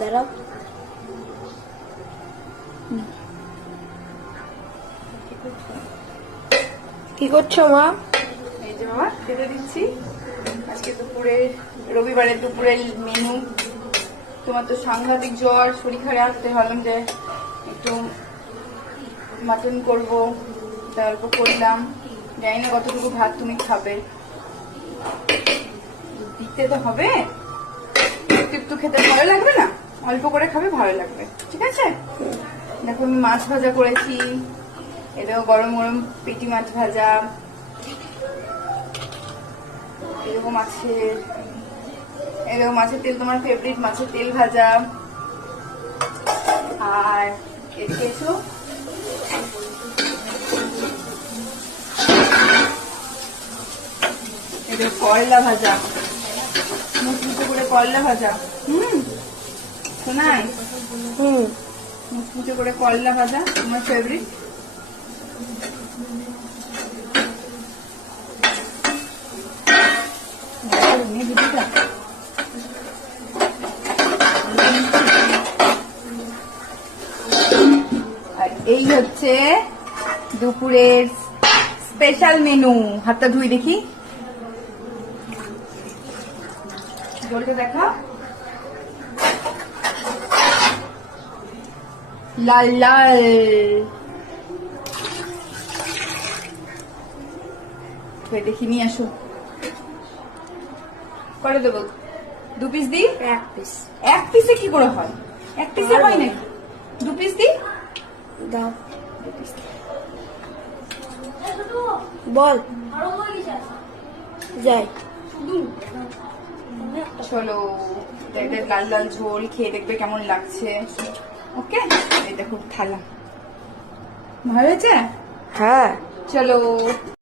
দাঁড়াও। কি করছো মা? এই যে বাবা খেতে দিচ্ছি। আজকে দুপুরের রবিবারের দুপুরের মেনু। তোমার তো সাংঘাতিক জ্বর, শরীর খারাপ, তাই ভাবলাম যে একটু মাটন করবো, তাই অল্প করলাম। জানি না কতটুকু ভাত তুমি খাবে, দিতে তো হবে। একটু একটু খেতে ভালো লাগবে না? অল্প করে খাবে, ভালো লাগবে। ঠিক আছে? দেখো আমি মাছ ভাজা করেছি, এটাও গরম গরম পেটি মাছ ভাজা, এরকম মাছের তেল, তোমার ফেভারিট মাছের তেল ভাজা। আর এদিকে এসো, এটা করলা ভাজা, মুচমুচে করে করলা ভাজা। শোনাই, মুচমুচে করে করলা ভাজা তোমার ফেভারিট। আর এই হচ্ছে দুপুরের স্পেশাল মেনু। হাতটা ধুই দেখি, জলটা দেখা, লাল লাল। দেখি নিয়ে আসো, করে দেবো। 2 পিস দিই? 1 পিস। 1 পিসে কি করে হয়? 1 পিসে হয় নাকি? 2 পিস দিই? দাও। বল। যাই। চলো, এটা লাল লাল ঝোল খেয়ে দেখবে কেমন লাগছে। ওকে, এই দেখো থালা, ভালো হয়েছে? হ্যাঁ। চলো।